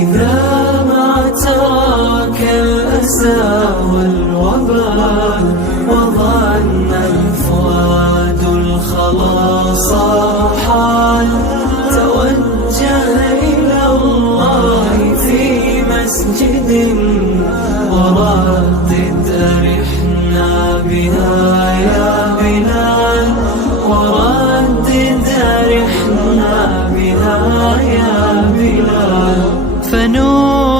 إذا ما تراك الأسى والوبال وظن الفؤاد الخلاص حال، توجه إلى الله في مسجد وردد أرحنا بها يا بلال، وردد أرحنا بها يا بلال. فنور